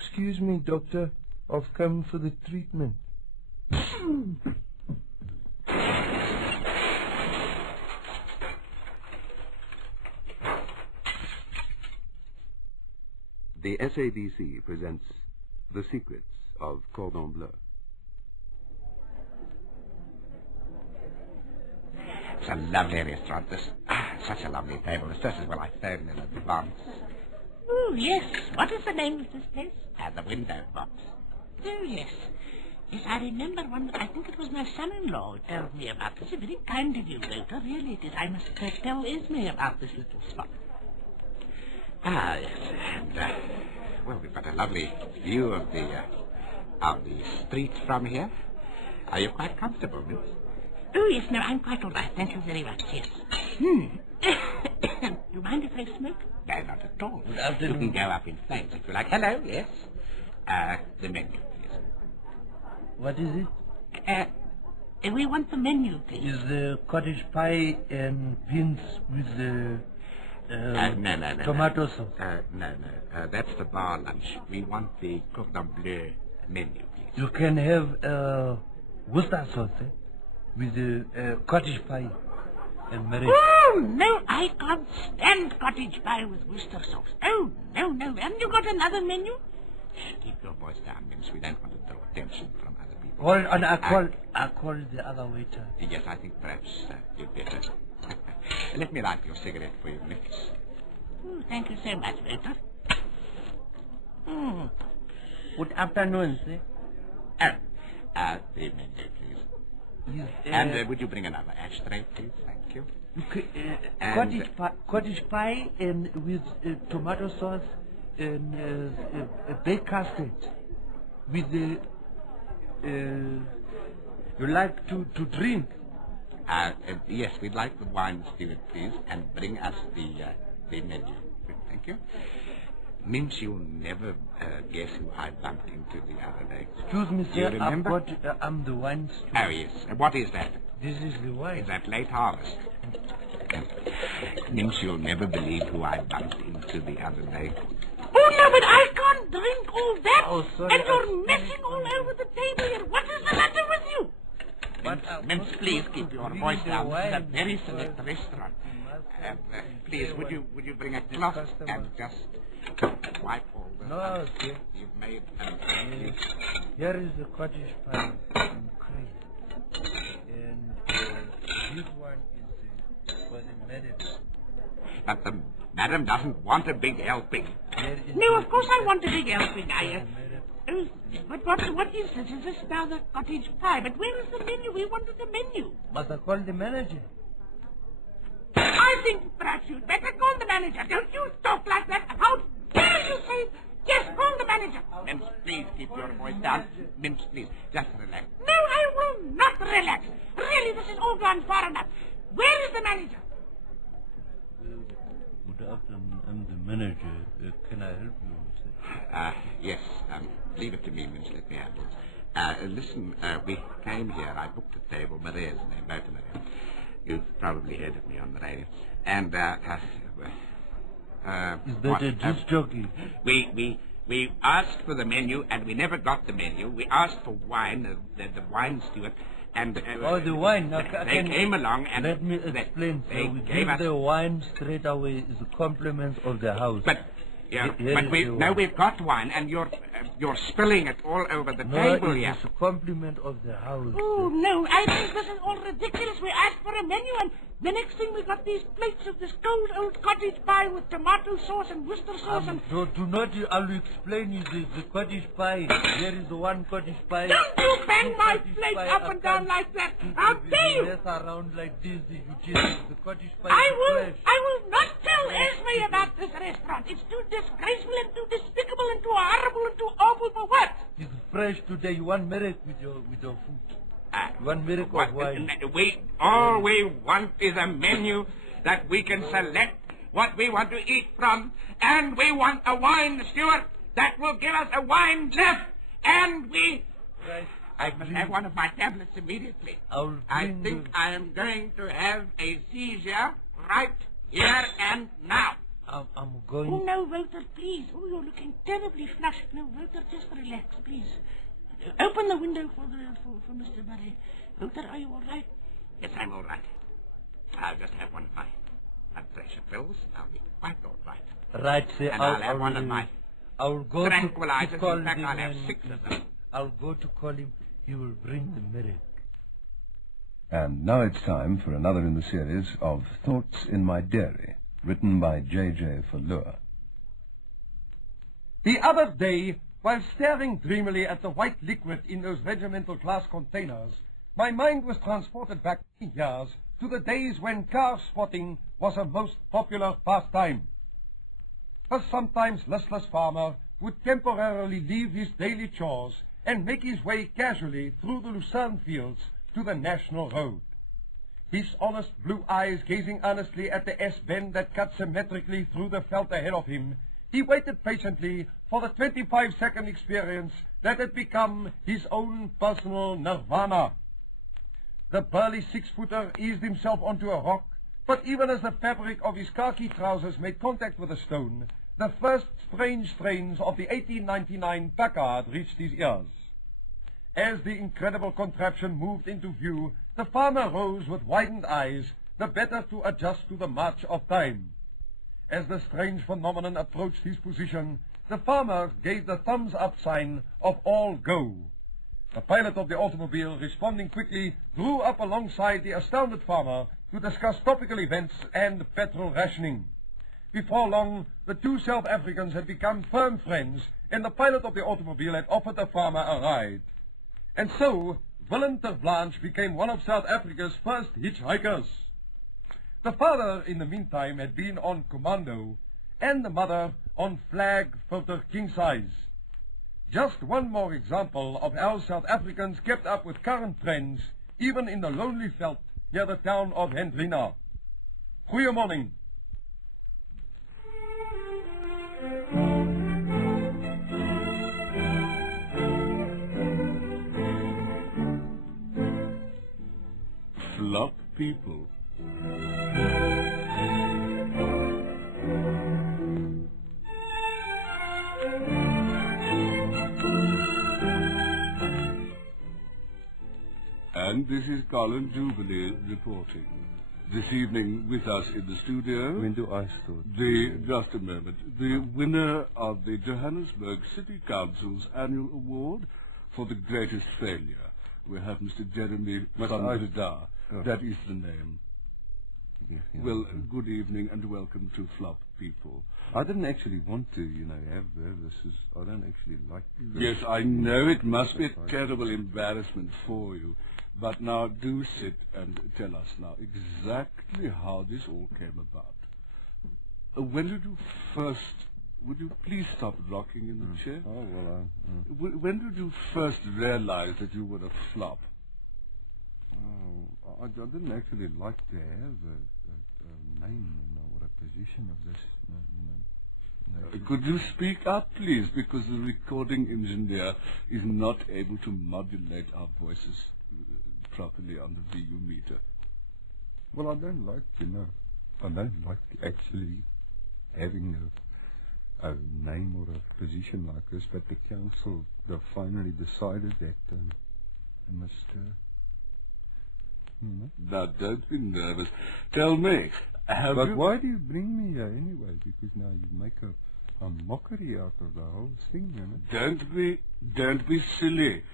Excuse me, doctor. I've come for the treatment. The SABC presents The Secrets of Cordon Bleu. It's a lovely restaurant, this. Such a lovely table. This is what I phoned in advance. Oh, yes. What is the name of this place? The window box. Oh, yes. Yes, I remember one. I think it was my son-in-law who told me about this. Very kind of you, Walter. Really it is. I must tell Esme about this little spot. Yes. And, well, we've got a lovely view of the street from here. Are you quite comfortable, Miss? Oh, yes, no, I'm quite all right. Thank you very much, yes. Do you mind if I smoke? No, not at all. You can go up in flames if you like. Hello, yes. The menu, please. What is it? We want the menu, please. Is the cottage pie and beans with the no. tomato sauce? No. That's the bar lunch. We want the cordon bleu menu, please. You can have Worcester sauce, with the cottage pie and meringue. Oh, no, I can't stand cottage pie with Worcester sauce. Oh, no. Haven't you got another menu? Keep your voice down, Mims. We don't want to draw attention from other people. Hold on, I call the other waiter. Yes, I think perhaps you'd better. Let me light your cigarette for you, Miss. Oh, thank you so much, Walter. Good afternoon, sir. The menu, please. Yes, and would you bring another ashtray, please? Thank you. Cottage pie and with tomato sauce and baked custard with the you like to drink? Yes, we'd like the wine steward, please, and bring us the menu. Thank you. Mims, you'll never guess who I bumped into the other day. Excuse me, sir. Do you remember? I'm the wine steward. Oh, yes. What is that? This is the wine. Is that late harvest? Mims, you'll never believe who I bumped into the other day. Oh, no, but I can't drink all that. Oh, sorry. And you're messing all over the table here. What is the matter with you? Mims, please keep your voice down. This is a very select restaurant. Please, would you bring a cloth and just wipe all the... No, sir. You've made... Here is the cottage pie and cream. And this one is for the madam. But the madam doesn't want a big helping. No, of course I want a big helping. But what is this? Is this now the cottage pie? But where is the menu? We wanted the menu. Must I call the manager? I think perhaps you'd better call the manager. Don't you talk like that. How dare you say, yes, call the manager. Mims, please keep your voice down. Mims, please, just relax. No, I will not relax. Really, this is all gone far enough. Where is the manager? Good afternoon. I'm the manager. Can I help you, sir? Yes. Leave it to me, Mims. Let me handle it. Listen, we came here. I booked a table. Maria's name, both Maria. You've probably heard of me on the radio. And, is that a juice jockey? We asked for the menu, and we never got the menu. We asked for wine, the wine steward, and... the wine. Now, they came along and... Let me explain, sir. We gave give the wine straight away as a compliment of the house. But... Yeah, but we've got wine, and you're spilling it all over the table here. It's a compliment of the house. Oh, no, I think this is all ridiculous. We asked for a menu, and the next thing we got these plates of this cold old cottage pie with tomato sauce and Worcester sauce and... Do not, I'll explain you the cottage pie. There is one cottage pie. Don't you bang my plate up and down like that. How dare you? Mess around like this, you the cottage pie. I will not tell Esme about this restaurant. It's too disgraceful and too despicable and too horrible and too awful for words. It's fresh today. You want merit with your food. One miracle of wine. All we want is a menu that we can select what we want to eat from, and we want a wine steward that will give us a wine left, and we... Right. I must have one of my tablets immediately. I think I am going to have a seizure right here and now. I'm going... Oh, no, Walter, please. Oh, you're looking terribly flushed. No, Walter, just relax, please. Open the window for Mr. Murray. Walter, are you all right? Yes, I'm all right. I'll just have one of my blood pressure pills. I'll be quite all right. Right, sir. And I'll have one of my I'll go tranquilizers. to call In fact, him. I'll have 6 of them. I'll go to call him. He will bring the medic. And now it's time for another in the series of Thoughts in My Dairy, written by J.J. Fallour. The other day, while staring dreamily at the white liquid in those regimental glass containers, my mind was transported back 10 years to the days when car spotting was a most popular pastime. A sometimes listless farmer would temporarily leave his daily chores and make his way casually through the Lucerne fields to the national road. His honest blue eyes gazing earnestly at the S-bend that cut symmetrically through the veld ahead of him, he waited patiently for the 25-second experience that had become his own personal nirvana. The burly 6-footer eased himself onto a rock, but even as the fabric of his khaki trousers made contact with a stone, the first strange strains of the 1899 Packard reached his ears. As the incredible contraption moved into view, the farmer rose with widened eyes, the better to adjust to the march of time. As the strange phenomenon approached his position, the farmer gave the thumbs-up sign of all go. The pilot of the automobile, responding quickly, drew up alongside the astounded farmer to discuss topical events and petrol rationing. Before long, the two South Africans had become firm friends, and the pilot of the automobile had offered the farmer a ride. And so, Willem ter Blanche became one of South Africa's first hitchhikers. The father, in the meantime, had been on commando, and the mother on flag filter king size. Just one more example of how South Africans kept up with current trends, even in the lonely veld near the town of Hendrina. Goeiemorning. Flop people. And this is Colin Jubilee reporting. This evening with us in the studio... When do I start? Just a moment. The winner of the Johannesburg City Council's annual award for the greatest failure. We have Mr. Jeremy Sandrida. Oh. That is the name. Yes, Well, good evening and welcome to Flop People. I didn't actually want to, have this. I don't actually like this. Yes, I know it must be a terrible embarrassment for you. But now do sit and tell us now exactly how this all came about. When did you first... Would you please stop rocking in the chair? Oh, well, When did you first realize that you were a flop? I didn't actually like to have a name, or a position of this, Could you speak up, please? Because the recording engineer is not able to modulate our voices properly on the VU meter. Well, I don't like, I don't like actually having a name or a position like this, but the council finally decided that I must, Now, don't be nervous. Tell me, But why do you bring me here anyway? Because now you make a mockery out of the whole thing, Don't be silly.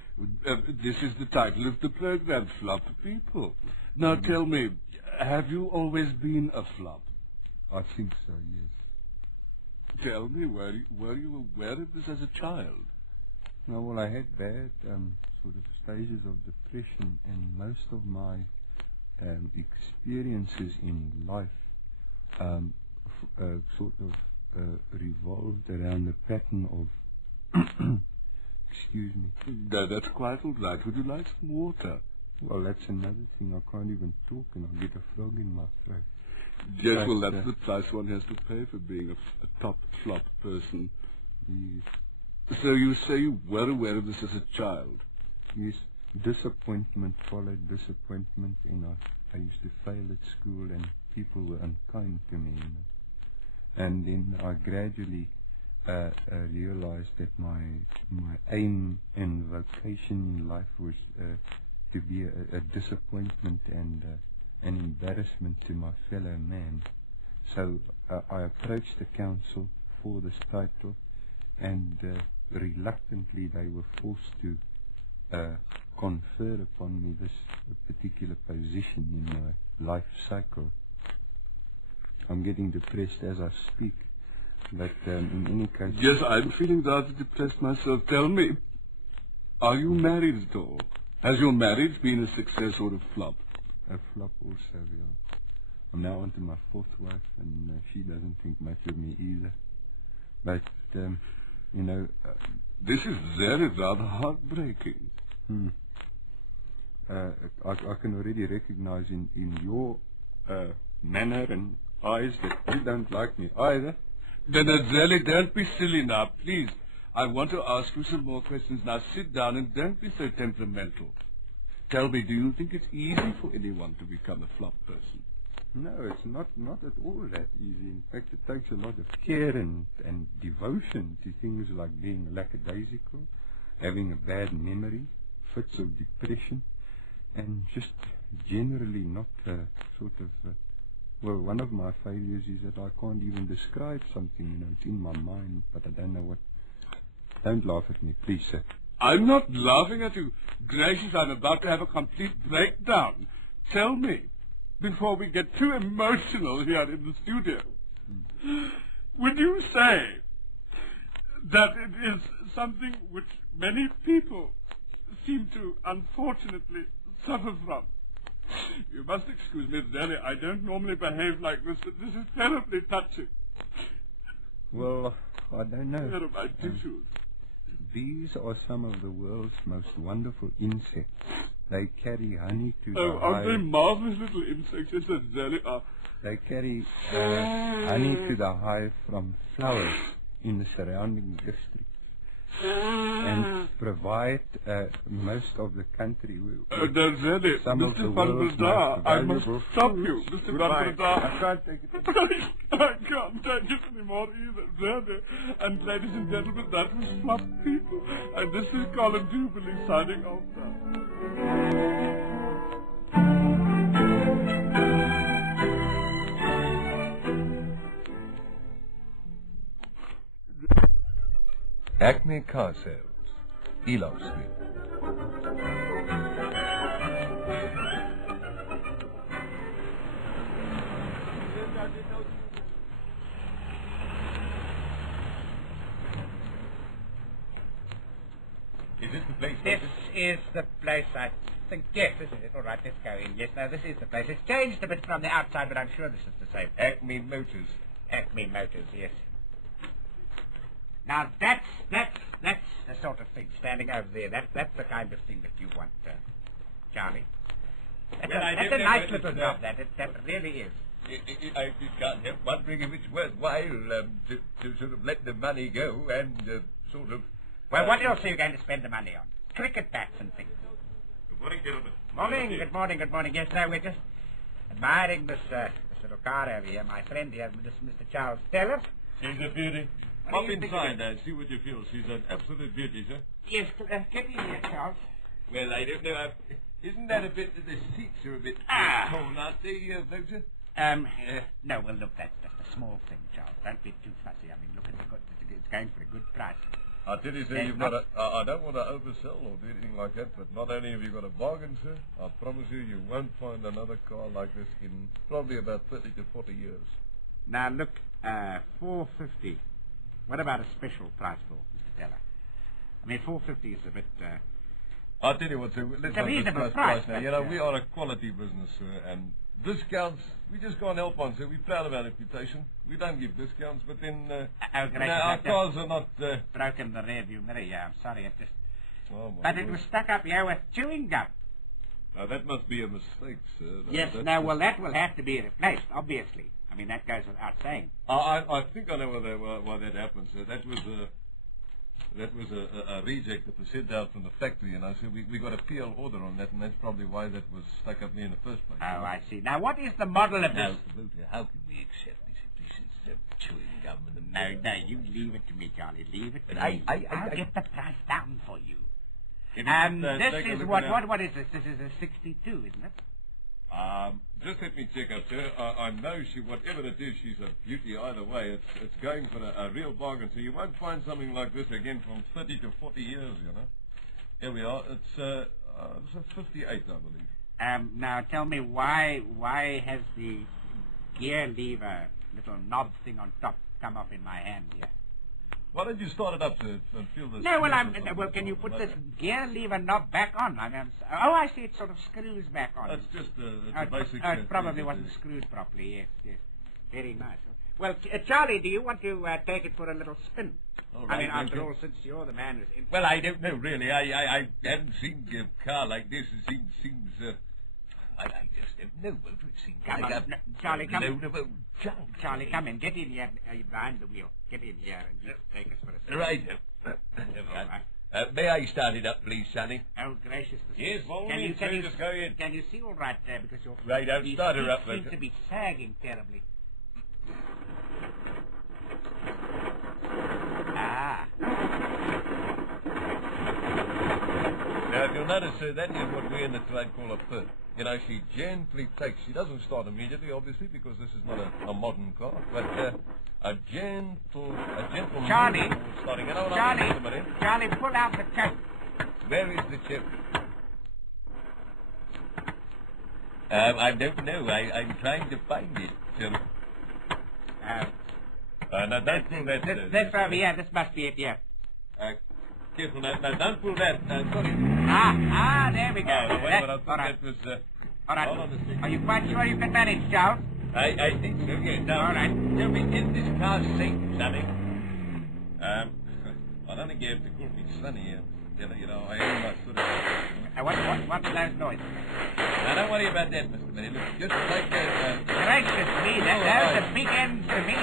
This is the title of the program, Flop People. Now tell me, have you always been a flop? I think so, yes. Tell me, were you aware of this as a child? No, well, I had bad sort of stages of depression, and most of my experiences in life revolved around the pattern of excuse me. No, that's quite all right. Would you like some water? Well, that's another thing. I can't even talk, and I'll get a frog in my throat. Yes, well, that's the price one has to pay for being a top flop person. Yes. So you say you were aware of this as a child? Yes. Disappointment followed disappointment, and I used to fail at school, and people were unkind to me. And then I gradually realized that my aim and vocation in life was to be a disappointment and an embarrassment to my fellow man. So I approached the council for this title, and reluctantly they were forced to confer upon me this particular position in my life cycle. I'm getting depressed as I speak, but in any case... Yes, I'm feeling rather depressed myself. Tell me, are you married at all? Has your marriage been a success or a flop? A flop also, yeah. I'm now on to my fourth wife, and she doesn't think much of me either. But, you know... this is very rather heartbreaking. I can already recognize in your manner and eyes that you don't like me either. Then really, don't be silly now, please. I want to ask you some more questions. Now sit down and don't be so temperamental. Tell me, do you think it's easy for anyone to become a flop person? No, it's not at all that easy. In fact, it takes a lot of care and devotion to things like being lackadaisical, having a bad memory, fits of depression, and just generally not well, one of my failures is that I can't even describe something. You know, it's in my mind, but I don't know what. Don't laugh at me, please, sir. I'm not laughing at you. Gracious, I'm about to have a complete breakdown. Tell me, before we get too emotional here in the studio, would you say that it is something which many people seem to unfortunately suffer from? You must excuse me, really, I don't normally behave like this, but this is terribly touching. Well, I don't know. Where are my tissues? These are some of the world's most wonderful insects. They carry honey to the hive. Oh, aren't they marvelous little insects? Yes, they really are. They carry honey to the hive from flowers in the surrounding districts, and provide most of the country with really, some Mr. of the Van world's Breda, most I must valuable stop fruits. you, Mr. Van Goodbye. Breda. I can't take it. I can't take it anymore either, really. And ladies and gentlemen, that was Flop People. And this is Colin Jubilee signing off now. Acme Car Sales, Elof Street. Is this the place? This is the place, I think. Yes, this is it. All right, let's go in. Yes, no, this is the place. It's changed a bit from the outside, but I'm sure this is the same. Acme Motors. Acme Motors, yes. Now, that's the sort of thing standing over there. That's the kind of thing that you want, Charlie. That's a nice little job, that really is. I just can't help wondering if it's worthwhile to sort of let the money go and sort of... Well, what else are you going to spend the money on? Cricket bats and things. Good morning, gentlemen. Good morning. Yes, no, we're just admiring this little car over here. My friend here, Mr. Charles Taylor. She's a beauty. Pop inside and see what you feel. She's an absolute beauty, sir. Yes, get in here, Charles. Well, I don't know. Isn't that a bit that the seats are a bit torn, aren't they, Voter? No, well, look, that's just a small thing, Charles. Don't be too fussy. I mean, look at it's going for a good price. I tell you, sir, you've got I don't want to oversell or do anything like that, but not only have you got a bargain, sir, I promise you won't find another car like this in probably about 30 to 40 years. Now, look, $450. What about a special price for Mr. Teller? I mean, $450 is a bit... I'll tell you what, sir, let's not discuss price now. You know, we are a quality business, sir, and discounts, we just can't help on, sir. We're proud of our reputation. We don't give discounts, but then our cars are not... broken the rear view mirror, yeah, I'm sorry, it just... Oh, but it was stuck up here with chewing gum. Now, that must be a mistake, sir. Yes, now, well, that will have to be replaced, obviously. I mean, that goes without saying. I think I know why that happened, sir. That was a reject that was sent out from the factory, you know, so we got a PL order on that, and that's probably why that was stuck up there in the first place. Oh, I see. Now, what is the model of this? Now, how can we accept this if this is chewing gum in the No, you leave it to me, Charlie. Leave it to But me. I'll get the price down for you. If This is what is this? This is a 62, isn't it? Just let me check up, sir. I know whatever it is, she's a beauty either way. It's going for a real bargain, so you won't find something like this again from 30 to 40 years, you know. Here we are. It's a 58, I believe. Now tell me why has the gear lever little knob thing on top come up in my hand here? Why don't you start it up, sir, and feel this? No, well, can you put this gear lever knob back on? I see it sort of screws back on. That's just a basic... it probably wasn't screwed properly, yes. Very nice. Well, Charlie, do you want to take it for a little spin? All right, after all, since you're the man who's... Well, I don't know, really. I haven't seen a car like this. It seems I just don't know. It seems come like on, a Charlie, come load of old junk. Charlie, come in. Get in here. You're behind the wheel. Get in here and you take us for a spin. Right. May I start it up, please, Sonny? Oh, gracious. Yes, just go in. Can you see all right there? Because your Right, I'll start her up. Seem to be sagging terribly. Ah. Now, if you'll notice, that is what we in the trade call a pit. You know, she gently takes. She doesn't start immediately, obviously, because this is not a modern car. But a gentle Charlie, starting. Charlie, pull out the chip. Where is the chip? I don't know. I'm trying to find it. Now, don't pull that. This over here. This must be it, yeah. Careful now. Now, don't pull that. Sorry. There we go. I thought right. that was... all right. Hold on a second. Are you quite sure you can manage, Charles? I think so, yes. Now, all right. Tell me, is this car safe, Sonny? I don't think you have to call me Sonny. You know, I am a sort of... What's that noise? Now, don't worry about that, Mr. Manny. Look, just take that... Gracious me, those are big ends to me.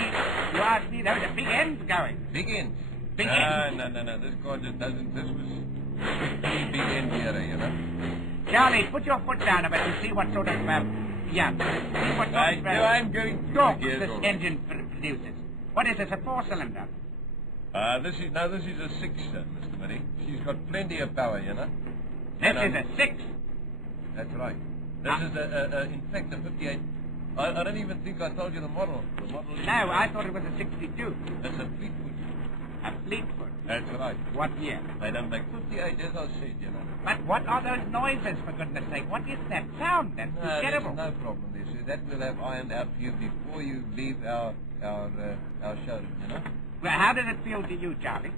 You asked me, those are big ends going. Big ends? Big ends? No. This car just doesn't... This was pretty big end here, you know. Charlie, put your foot down a bit and see what sort of... See what sort of... I'm going... torque this engine produces. What is this, a 4-cylinder? This is a 6, Mr. Manny. She's got plenty of power, you know. This is a 6? That's right. This is, in fact, a 58. I don't even think I told you the model. The model is... No, I thought it was a 62. That's a Fleetwood. A Fleetwood? That's right. What year? They don't make 58, as I said, you know. But what are those noises, for goodness sake? What is that sound? That's terrible. There's no problem there, sir. That we'll have ironed out for you before you leave our showroom, you know. Well, how does it feel to you, Charlie?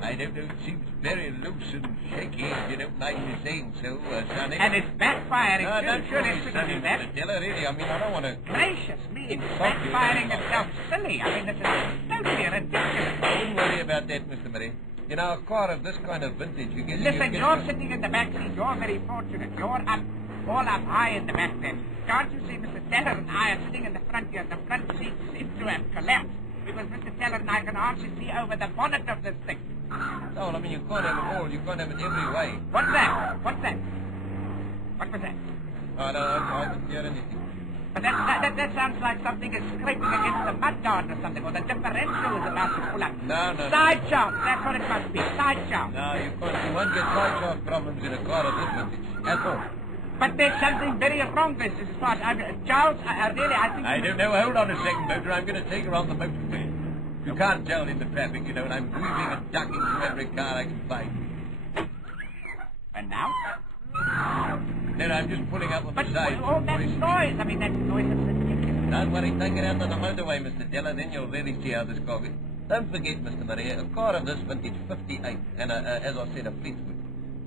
I don't know. It seems very loose and shaky. You don't mind me saying so, Sonny. And it's backfiring, no, too. Don't Sure, it shouldn't do that. Della, really. I mean, I don't want to... Gracious me, it's backfiring itself silly. I mean, this is totally ridiculous. I wouldn't worry about that, Mr. Murray. You know, a car of this kind of vintage, you get... Listen, you're sitting in the back seat. You're very fortunate. You're up, all up high in the back there. Can't you see Mr. Teller and I are sitting in the front here? The front seat seems to have collapsed because Mr. Teller and I can hardly see over the bonnet of this thing. No, I mean, you can't have it all. You can't have it every way. What's that? What was that? I didn't hear anything. But that sounds like something is scraping against the mud guard or something, or the differential is about to pull up. No. Side shaft, that's what it must be, side shaft. No, you won't get side shaft problems in a car of this vintage. That's all. But there's something very wrong with this, Charles, I think... I don't know. Hold on a second, Motor. I'm going to take her on the motorway. You can't tell in the traffic, you know, and I'm weaving and ducking through every car I can find. And now? Then I'm just pulling up on the side. But all that noise, I mean, that noise is ridiculous. Don't worry, take it out on the motorway, Mr. Della, then you'll really see how this car gets. Don't forget, Mr. Murray, a car of this vintage, 58, and as I said, a Fleetwood.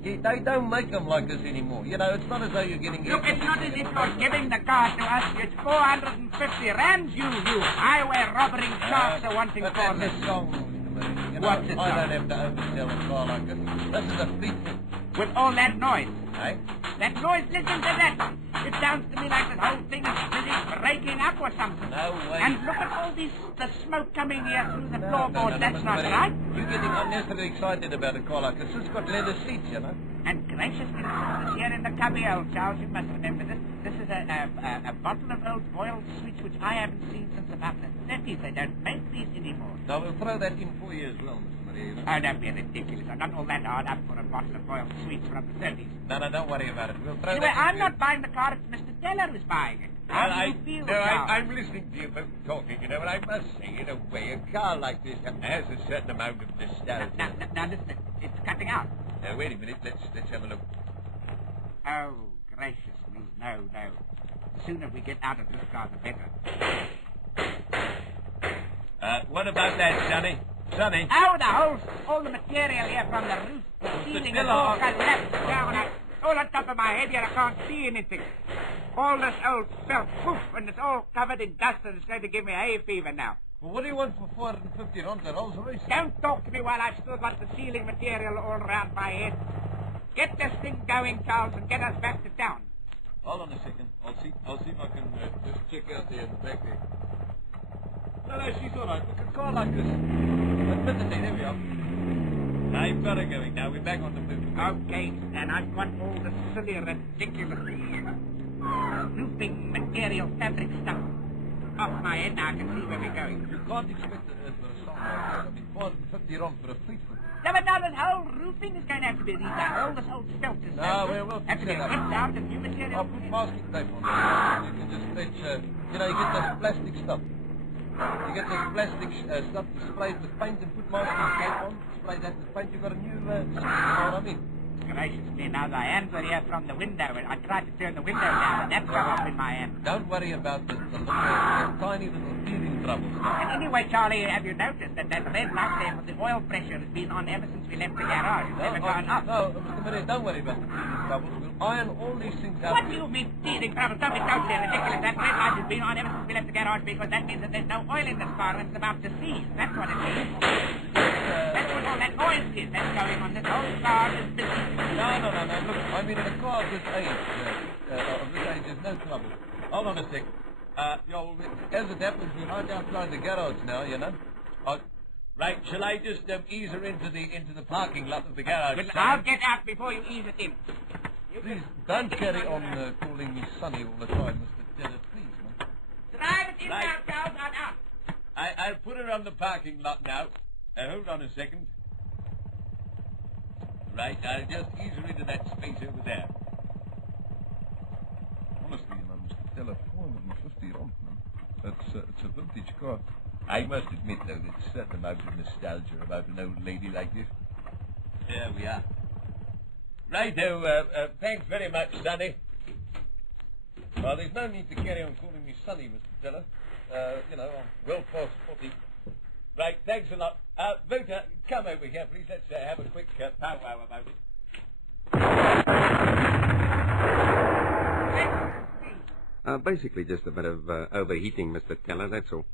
They don't make them like this anymore. You know, it's not as though you're getting... Look, it's not as if you're giving the car to us. It's 450 rands, you highway robbering sharks are wanting but for that's this. a song, Mr. Murray. You know, What's it I don't have to oversell a car like this. This is a Fleetwood. With all that noise. Eh? That noise, listen to that. It sounds to me like this whole thing is busy breaking up or something. No way. And look at all the smoke coming here through the floorboards. That's Mr. not Murray, right. You're getting unnecessarily excited about a car like this. It's got leather seats, you know. And graciously, this here in the cubby, old Charles, you must remember this. This this is a bottle of old boiled sweets which I haven't seen since about the 30s. They don't make these anymore. Now, we'll throw that in for you as well, Mr. Maria. Oh, don't be ridiculous. I'm not all that hard up for a bottle of boiled sweets from the 30s. No, don't worry about it. We'll throw Anyway, that in I'm for not buying the car. It's Mr. Teller who's buying it. How do you feel, Charles? I'm listening to you both talking, you know, and I must say, in a way, a car like this has a certain amount of nostalgia. Now, listen, it's cutting out. Now, wait a minute, let's have a look. Oh, gracious me, no. The sooner we get out of this car, the better. What about that, Sonny? Sonny? Oh, all the material here from the roof, the ceiling, is all collapsed down. All on top of my head here, I can't see anything. All this old felt, poof, and it's all covered in dust, and it's going to give me hay fever now. Well, what do you want for 450 runs at Rolls Royce? Don't talk to me while I've still got the ceiling material all around my head. Get this thing going, Charles, and get us back to town. Hold on a second. I'll see if I can just check out there in the back there. No, she's all right. Look, a car like this. Admittedly, there we are. Now, you've got her going now. We're back on the move. Okay, and I've got all the silly, ridiculous roofing material fabric stuff off my head. Now I can see where we're going. You can't expect it for a song like that. I mean, 450 runs for a Fleetwood. No, but now this whole roofing is going to have to be redone. All this old felt is we'll have to be ripped out and new material. I'll put masking tape on there. You can just stretch, you get this plastic stuff. You get this plastic stuff to spray with paint and put masking tape on. Spray that with paint, you've got a new seat, you know what I mean? Gracious me, now the hands are here from the window. I tried to turn the window down, and that's come up in my hand. Don't worry about the tiny little teething troubles. And anyway, Charlie, have you noticed that red light there with the oil pressure has been on ever since we left the garage? It's never gone up. No, Mr. Murray, don't worry about the teething troubles. We'll iron all these things out. What do you mean, teething troubles? Don't be totally ridiculous. That red light has been on ever since we left the garage because that means that there's no oil in this car and it's about to seize. That's what it means. That's what all that noise is that's going on. This whole car is busy. No. Look, I mean, in a car of this age, there's no trouble. Hold on a sec. As it happens, we're right outside the garage now, you know. Right, shall I just ease her into the parking lot of the garage? But I'll get out before you ease it in. Please, don't carry on calling me Sonny all the time, Mr. Teller, please, man. Drive it in now, Charles, on out. I'll put her on the parking lot now. Hold on a second. Right, I'll just ease her into that space over there. Honestly, Mr. Teller, 450 rand, man. It's a vintage car. I must admit, though, there's a certain amount of nostalgia about an old lady like this. There we are. Righto, thanks very much, Sonny. Well, there's no need to carry on calling me Sonny, Mr. Teller. I'm well past 40. Right, thanks a lot. Vota, come over here, please. Let's have a quick powwow about it. Basically just a bit of overheating, Mr. Teller, that's all.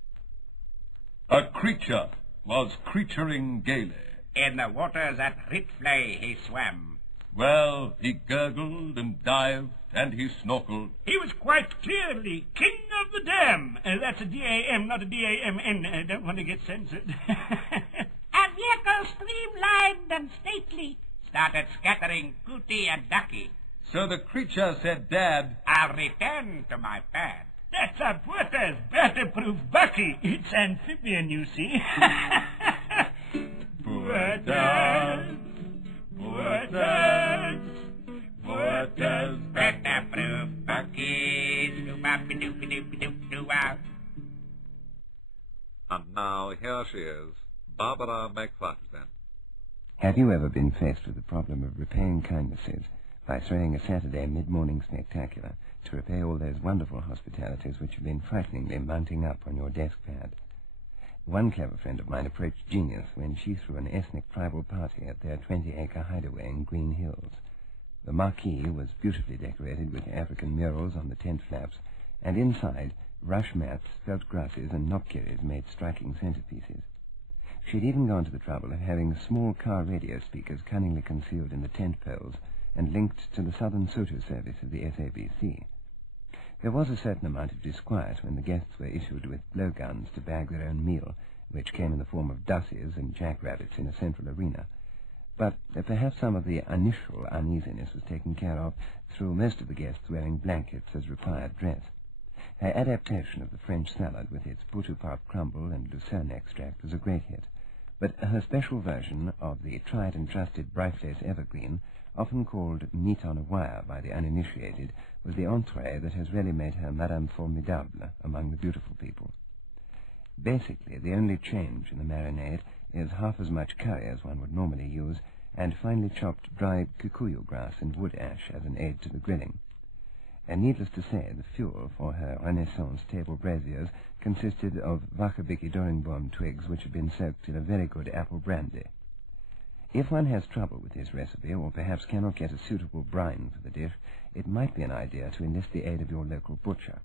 A creature was creaturing gaily. In the waters at Ripley he swam. Well, he gurgled and dived and he snorkeled. He was quite clearly king of the dam. That's a D-A-M, not a D-A-M-N. I don't want to get censored. A vehicle streamlined and stately Started scattering Cootie and Ducky. So the creature said, Dad, I'll return to my pad. That's a Porter's batterproof bucky. It's amphibian, you see. Porter's Batterproof buckies. Doo-bop-a-doop-a-doop-a-doop-a-doo-wow. And now here she is, Barbara McFadden. Have you ever been faced with the problem of repaying kindnesses by throwing a Saturday mid-morning spectacular to repay all those wonderful hospitalities which have been frighteningly mounting up on your desk pad? One clever friend of mine approached genius when she threw an ethnic tribal party at their 20-acre hideaway in Green Hills. The marquee was beautifully decorated with African murals on the tent flaps, and inside, rush mats, felt grasses, and knobkerries made striking centerpieces. She'd even gone to the trouble of having small car radio speakers cunningly concealed in the tent poles and linked to the Southern Soto service of the SABC. There was a certain amount of disquiet when the guests were issued with blowguns to bag their own meal, which came in the form of dussies and jackrabbits in a central arena. But perhaps some of the initial uneasiness was taken care of through most of the guests wearing blankets as required dress. Her adaptation of the French salad with its boutupap crumble and lucerne extract was a great hit, but her special version of the tried and trusted Bryfless evergreen, often called meat on a wire by the uninitiated, was the entree that has really made her Madame Formidable among the beautiful people. Basically, the only change in the marinade is half as much curry as one would normally use, and finely chopped dried kikuyu grass and wood ash as an aid to the grilling. And needless to say, the fuel for her Renaissance table braziers consisted of Wachabiki Doringboom twigs which had been soaked in a very good apple brandy. If one has trouble with this recipe, or perhaps cannot get a suitable brine for the dish, it might be an idea to enlist the aid of your local butcher.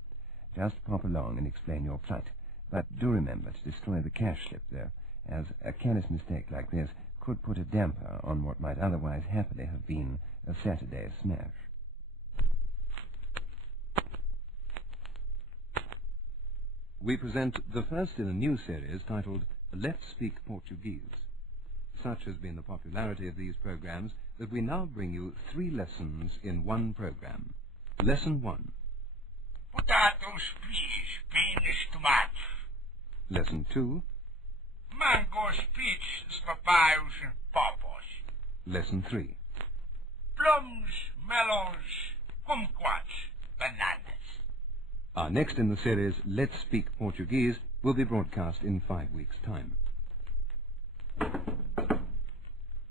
Just pop along and explain your plight. But do remember to destroy the cash slip, though, as a careless mistake like this could put a damper on what might otherwise happily have been a Saturday smash. We present the first in a new series titled Let's Speak Portuguese. Such has been the popularity of these programs that we now bring you 3 lessons in one program. Lesson 1. Potatoes, please. Beans, tomatoes. Lesson 2. Mangoes, peaches, papayas, and pawpaws. Lesson 3. Plums, melons, kumquats, bananas. Our next in the series, Let's Speak Portuguese, will be broadcast in 5 weeks' time.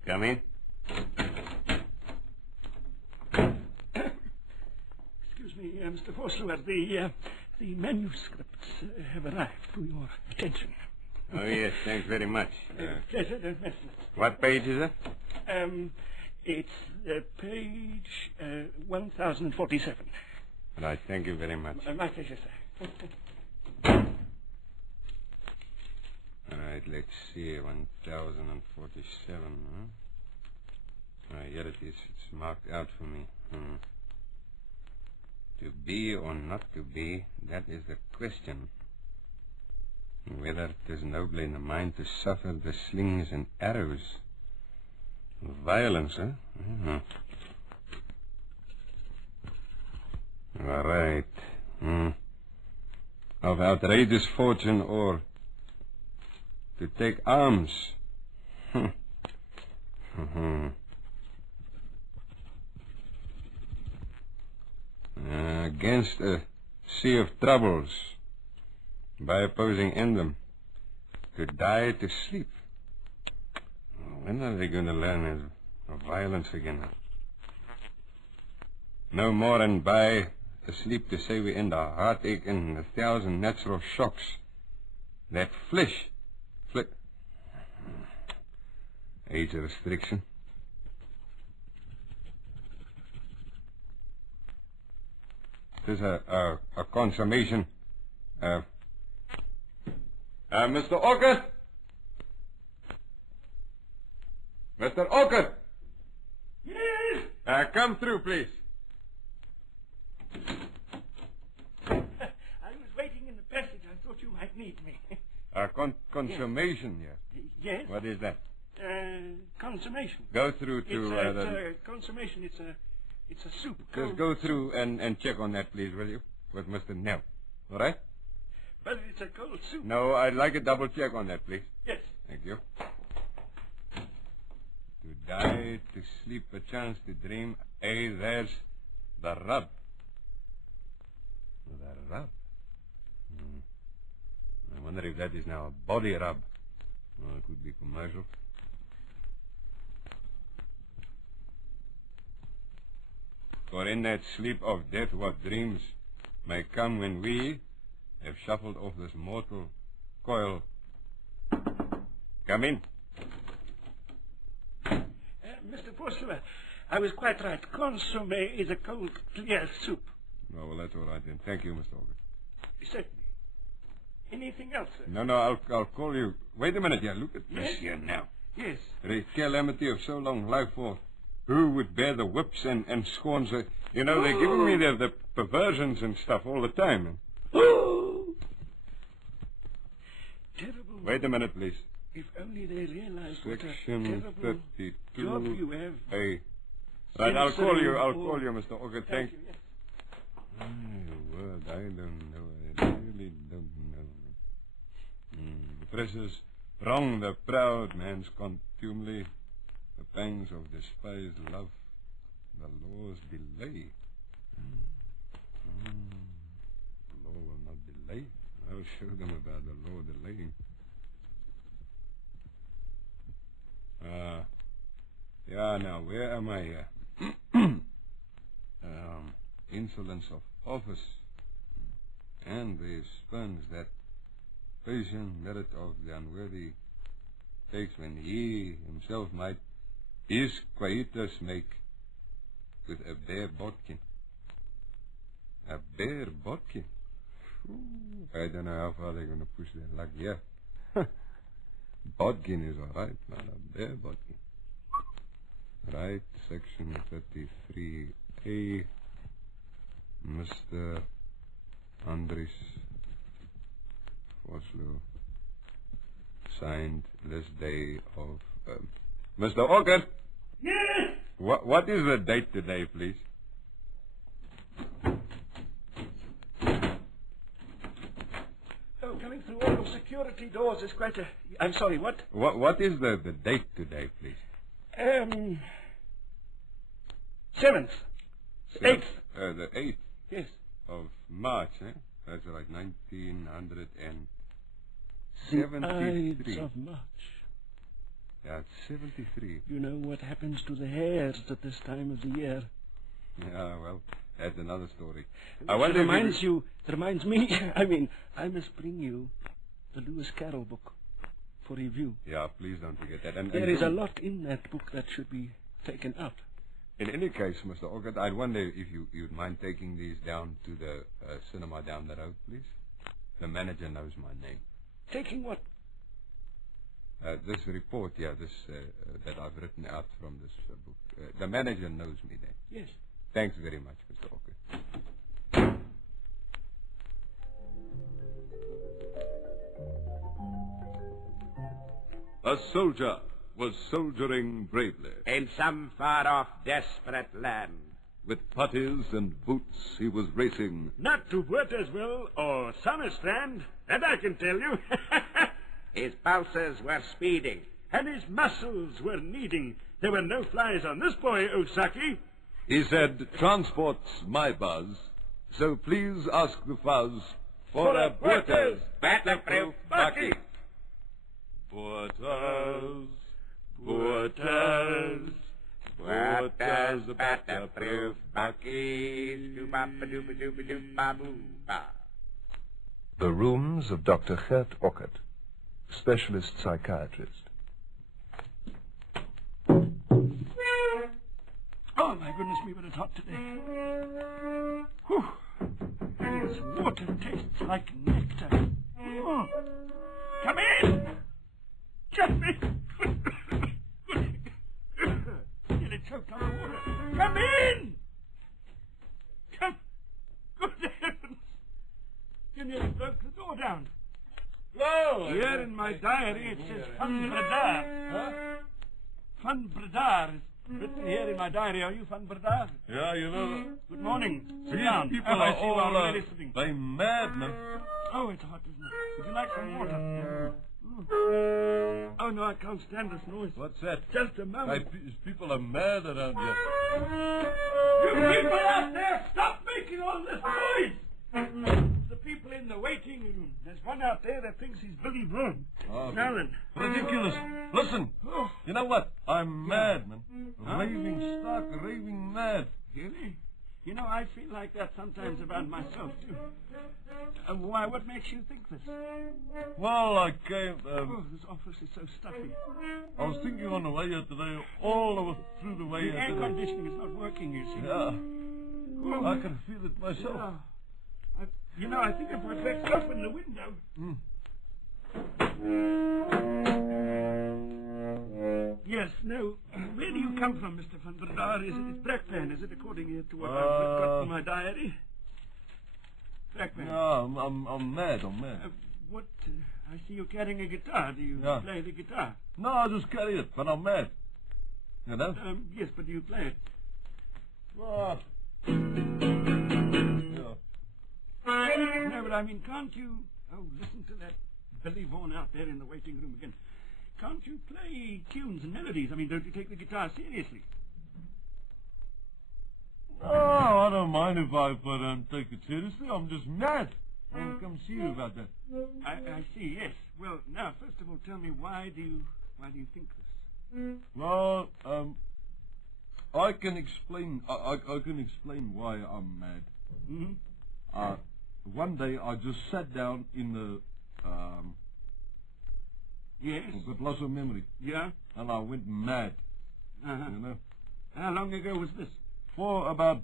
Come in. Excuse me, Mr. Forsler, the manuscripts have arrived for your attention. Oh, yes, thanks very much. Pleasure, don't mention it. What page is it? It's page 1047. Right, thank you very much. My pleasure, sir. All right, let's see, 1047, huh? Here it is. It's marked out for me. To be or not to be, that is the question. Whether it is noble in the mind to suffer the slings and arrows. Violence, huh? All right. Of outrageous fortune or to take arms. Against a sea of troubles by opposing in them. To die to sleep. When are they going to learn of violence again? No more than by asleep to say we end our heartache and 1,000 natural shocks. That flesh. Age restriction. This is a consummation. Mr. Orchard? Mr. Orchard? Yes? Come through, please. I was waiting in the passage. I thought you might need me. Consummation, yes. Yes? What is that? Consummation. Go through to... It's consummation. It's a soup. Just go through and check on that, please, will you? With Mr. Nell. All right? But it's a cold soup. No, I'd like a double check on that, please. Yes. Thank you. To die, to sleep, a chance to dream. Hey, there's the rub. The rub? I wonder if that is now a body rub. Well, it could be commercial. For in that sleep of death, what dreams may come when we have shuffled off this mortal coil. Come in. Mr. Forsler, I was quite right. Consomme is a cold, clear soup. Oh, well, that's all right then. Thank you, Mr. August. Certainly. Anything else, sir? No, I'll call you. Wait a minute here. Look at this here now. Yes. The calamity of so long life for who would bear the whips and scorns. You know, they're giving me the perversions and stuff all the time. Oh! Terrible. Wait a minute, please. If only they realized what a Section terrible 32. job you have. Hey. Right, I'll call you, Mr. Orchid. Thank you. Yes. My word, I don't know. I really don't know. The press is wrong, the proud man's contumely, the pangs of despised love, the law's delay. The law will not delay. I'll show them about the law delaying. Yeah, now, where am I here? Insolence of office. And they spurns that patient merit of the unworthy takes when he himself might his quietus make with a bare bodkin. A bare bodkin? I don't know how far they're going to push their luck here. Bodkin is all right, man. A bare bodkin. Right, section 33A. Mr. Andries Vosloo. Signed this day of... Mr. Orchid! Yes! What is the date today, please? Oh, coming through all those security doors is quite a... I'm sorry, what? What is the date today, please? 7th. 8th. The 8th? Yes. Of March, eh? That's right, 1973. Ides of March. Yeah, it's 73. You know what happens to the hairs at this time of the year. Yeah, well, that's another story. It reminds me, I must bring you the Lewis Carroll book for review. Yeah, please don't forget that. And there is a lot in that book that should be taken out. In any case, Mr. Orchid, I'd wonder if you'd mind taking these down to the cinema down the road, please. The manager knows my name. Taking what? This report, yeah, that I've written out from this book. The manager knows me there. Yes. Thanks very much, Mr. Orchid. A soldier was soldiering bravely. In some far-off, desperate land. With puttees and boots he was racing. Not to Botesville or Summerstrand, that I can tell you. His pulses were speeding. And his muscles were kneading. There were no flies on this boy, Osaki. He said, transport's my buzz, so please ask the fuzz for a Botez Battle-proof bucket. Botez, Botez, Botez battle-proof bucket. Doo-ba-ba-doo-ba-doo-ba-doo-ba-boo-ba. The rooms of Dr. Gert Orchid, specialist psychiatrist. Oh, my goodness me, but it's hot today. Whew. And this water tastes like nectar. Oh. Come in! Jeffrey! Nearly choked on the water. Come in! Come. Good heavens! You nearly broke the door down. Whoa! Here in my diary it says Van Bredar. Huh? Van Bredar is written here in my diary. Are you Van Bredar? Yeah, you know. Good morning. Sit These down. people I are see you all already sitting. they madmen. Oh, it's hot, isn't it? Would you like some water? Oh, no, I can't stand this noise. What's that? Just a moment. People are mad around here. You people out there, stop making all this noise! The people in the waiting room. There's one out there that thinks he's Billy Brown. Oh, Alan. ridiculous. Listen. Oh. You know what? I'm mad, man. Raving stark, raving mad. Really? You know, I feel like that sometimes about myself, too. Why, what makes you think this? Well, I came... this office is so stuffy. I was thinking on the way here today, all over through the way The here air today. conditioning is not working, you see. Yeah. Oh. I can feel it myself. Yeah. I think if I press open the window... Yes, no. Where do you come from, Mr. Van Bredar? Is it Blackpan, is it, according to what I've got in my diary? Blackpan. Yeah, I'm mad, I'm mad. I see you're carrying a guitar. Do you play the guitar? No, I just carry it, but I'm mad. You know? Yes, but do you play it? Well, No, but I mean, can't you... Oh, listen to that Billy Vaughan out there in the waiting room again. Can't you play tunes and melodies? I mean, don't you take the guitar seriously? oh, I don't mind if I don't take it seriously. I'm just mad. I'll come see you about that. I see, yes. Well, now, first of all, tell me, why do you think this? Well, I can explain. I can explain why I'm mad. Mm-hmm. One day I just sat down in the. Yes. Got loss of memory. Yeah. And I went mad. Uh-huh. You know. How long ago was this? For about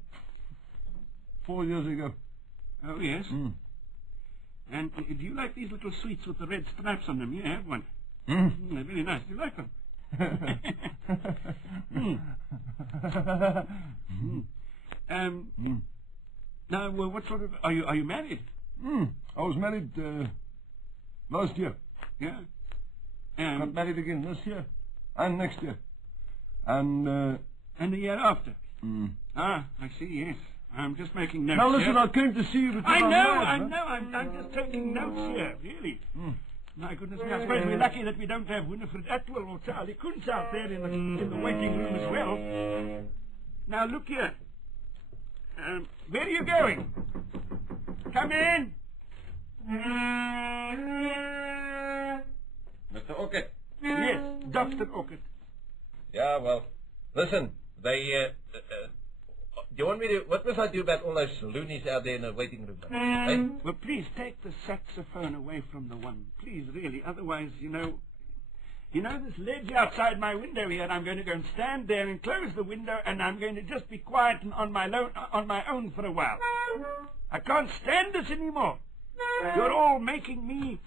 4 years ago. Oh yes. And do you like these little sweets with the red stripes on them? You have one. They're very nice. Do you like them? Now, well, what sort of... Are you married? I was married last year. Yeah. Got married again this year. And next year. And the year after? Ah, I see, yes. I'm just making notes. Now listen, here. I came to see you because I know. I'm just taking notes here, really. My goodness me, I suppose we're lucky that we don't have Winifred Atwell or Charlie Kuntz out there in the waiting room as well. Now look here. Where are you going? Come in. Mr. Orchid. Yes, Dr. Orchid. Yeah, well, listen, they, do you want me to, what must I do about all those loonies out there in the waiting room? Hey? Well, please take the saxophone away from the one. Please, really, otherwise, you know this ledge outside my window here, I'm going to go and stand there and close the window, and I'm going to just be quiet and on my own for a while. I can't stand this anymore. You're all making me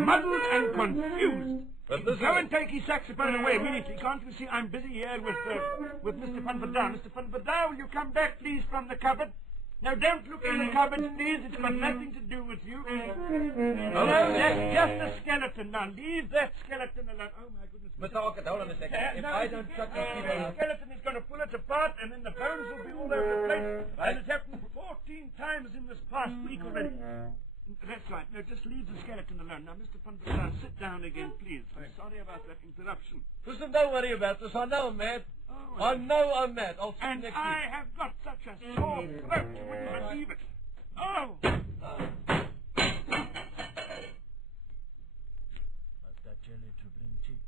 muddled and confused. But listen, go and take his saxophone away immediately. Can't you see I'm busy here with Mr. Van Verdouw? Mr. Van Verdouw, will you come back, please, from the cupboard? Now, don't look in the cupboard, please. It's got nothing to do with you. No, that's just a skeleton. Now, leave that skeleton alone. Oh, my goodness. Mr. Orchid, hold on a second. If I don't chuck this kid the skeleton is going to pull it apart, and then the bones will be all over the place. And it's happened 14 times in this past week already. That's right. No, just leave the skeleton alone. Now, Mr. Van Verdouw, sit down again, please. I'm sorry about that interruption. Listen, don't worry about this. I know I'm mad. Oh, I know I'm mad. I'll see you and next I week. have got such a sore throat, you wouldn't believe it. Oh! Must I tell her to bring tea?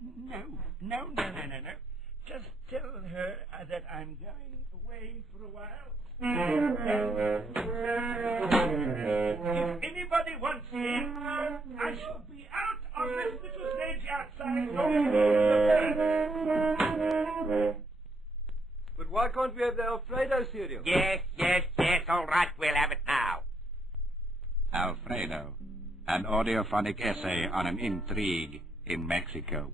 No. Just tell her that I'm going away for a while. If anybody wants me, I shall be out on this little stage outside. But why can't we have the Alfredo cereal? Yes, all right, we'll have it now. Alfredo, an audiophonic essay on an intrigue in Mexico.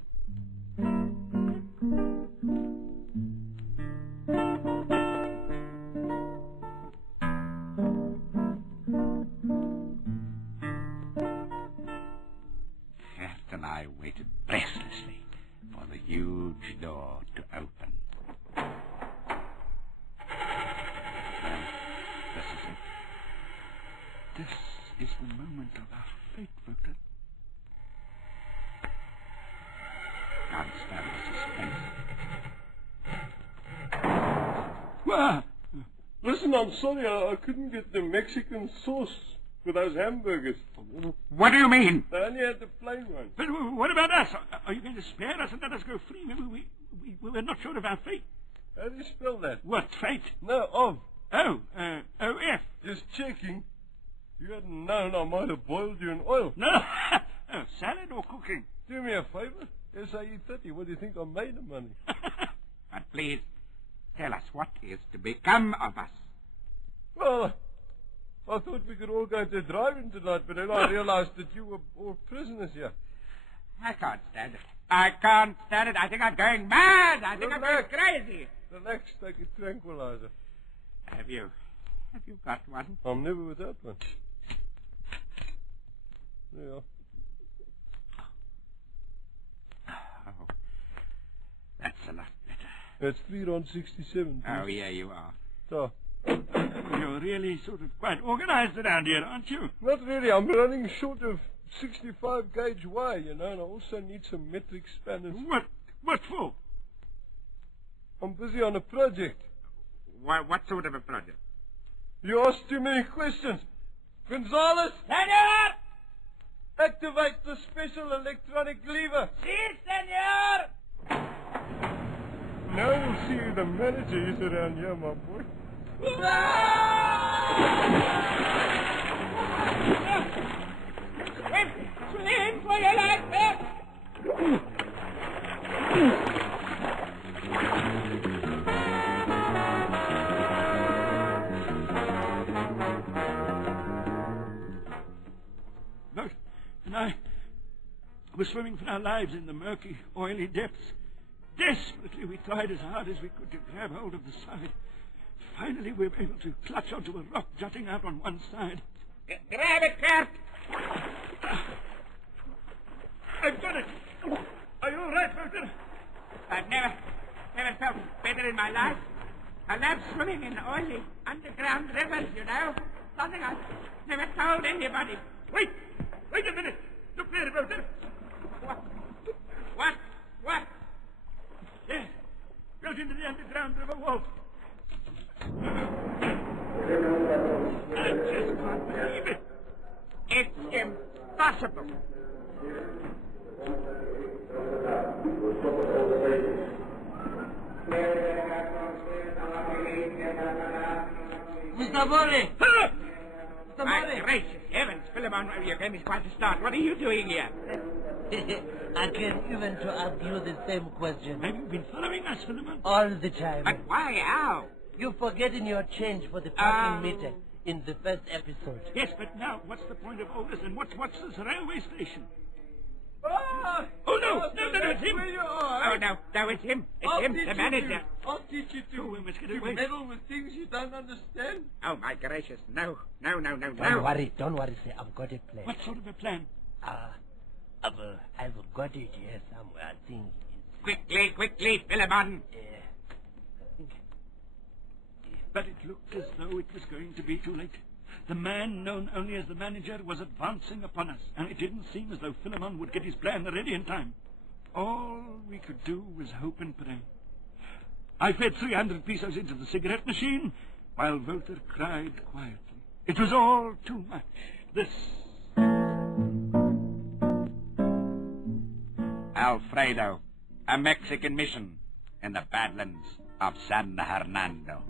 Gert and I waited breathlessly for the huge door to open. This is it. This is the moment of our fate, Victor. Can't stand the suspense. Well, listen, I'm sorry, I couldn't get the Mexican sauce for those hamburgers. What do you mean? I only had the plain one. But what about us? Are you going to spare us and let us go free? We're not sure of our fate. How do you spell that? What, fate? No, of. Oh, O-F. Just checking. You hadn't known I might have boiled you in oil. No. Oh, salad or cooking? Do me a favor. SAE 30. What do you think I made of money? But please, tell us what is to become of us. Well, I thought we could all go to driving tonight, but then I realized that you were all prisoners here. I can't stand it. I think I'm going mad. I think I'm going crazy. Relax, take a tranquilizer. Have you got one? I'm never without one. Yeah. That's £3.67. Oh, yeah, you are. So, You're really sort of quite organized around here, aren't you? not really. I'm running short of 65 gauge wire, you know, and I also need some metric spanners. What for? I'm busy on a project. What sort of a project? You asked too many questions. Gonzalez! Senor! Activate the special electronic lever. Si, senor! Now you'll see who the manager is around here, my boy. Swim for your life, man! Look, and I was swimming for our lives in the murky, oily depths. Desperately, we tried as hard as we could to grab hold of the side. Finally, we were able to clutch onto a rock jutting out on one side. Grab it, Kurt! I've got it! Are you all right, Walter? I've never felt better in my life. I love swimming in oily, underground rivers, you know. Something I've never told anybody. Wait a minute! Look there, Walter! What? There, built into the underground river wall. I just can't believe it. It's impossible. Mr. Murray! My gracious heavens, Philemon, your game is quite a start. What are you doing here? I came even to ask you the same question. Have you been following us, Philemon? All the time. But why? How? You're forgetting your change for the parking meter in the first episode. Yes, but now, what's the point of all this, and what's this railway station? Ah! Oh, no, it's him! Where you are, Oh, no, it's him. It's him, the manager. I'll teach you to, we must get to away. meddle with things you don't understand. Oh, my gracious, no. Don't worry, sir. I've got a plan. What sort of a plan? I've got it here somewhere. I think it's... Quickly, Philemon. But it looked as though it was going to be too late. The man known only as the manager was advancing upon us, and it didn't seem as though Philemon would get his plan ready in time. All we could do was hope and pray. I fed 300 pesos into the cigarette machine, while Walter cried quietly. It was all too much. This... Alfredo, a Mexican mission in the Badlands of San Hernando.